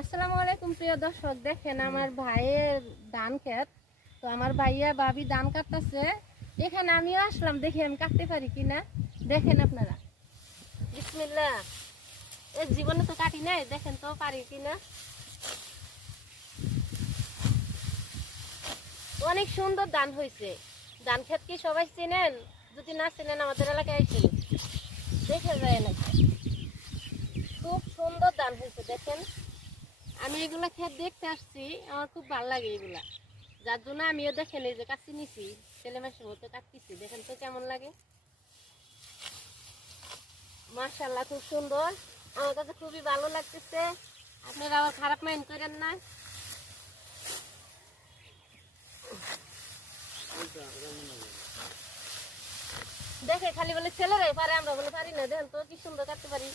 আসসালামু আলাইকুম প্রিয় দর্শক, দেখেন আমার ভাইয়ের ধান ক্ষেত। তো আমার ভাইয়া ভাবি ধান কাটতেছে, এখানে আমিও আসলাম, দেখি আমি কাটতে পারি কিনা। দেখেন আপনারা, বিসমিল্লাহ। এর জীবনে তো কাটি নাই, দেখেন তো পারি কিনা। অনেক সুন্দর ধান হয়েছে। ধান ক্ষেত কি সবাই চেনেন? যদি না চেনেন আমাদের এলাকায় আইসেন, দেখে যায় না। খুব সুন্দর ধান হয়েছে দেখেন। আমি এগুলা ক্ষেত দেখতে আসছি, আমার খুব ভালো লাগে এগুলা, যার জন্য আমিও দেখেন এই যে কাছি নিছি, ছেলে মাসের মতো কাটতেছি। দেখেন তো কেমন লাগে। মাশাআল্লাহ, খুব সুন্দর, আমার কাছে খুবই ভালো লাগতেছে। আপনারা আবার খারাপ মাইন্ড করেন না। দেখে খালি বলে ছেলেরাই পারে, আমরা বলে পারি না। দেখেন তো কি সুন্দর কাটতে পারি।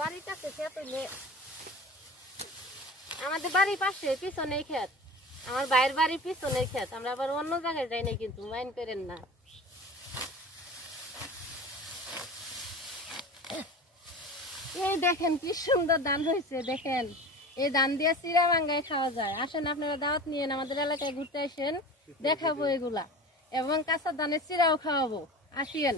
বাড়ির কাছে ক্ষেত হইলে, আমাদের বাড়ির পাশে পিছনে ক্ষেত, আমার ভাইয়ের বাড়ির পিছনে ক্ষেত। আমরা আবার অন্য জায়গায় যাই না, কিন্তু মাইন্ড করেন না। এই দেখেন কি সুন্দর ধান হয়েছে দেখেন। এই ধান দিয়ে চিরা ভাঙ্গাই খাওয়া যায়। আসেন আপনারা দাওয়াত নিয়েন, আমাদের এলাকায় ঘুরতে আসেন, দেখাবো এগুলা, এবং কাঁচা ধানের চিরাও খাওয়াবো। আসিয়েন।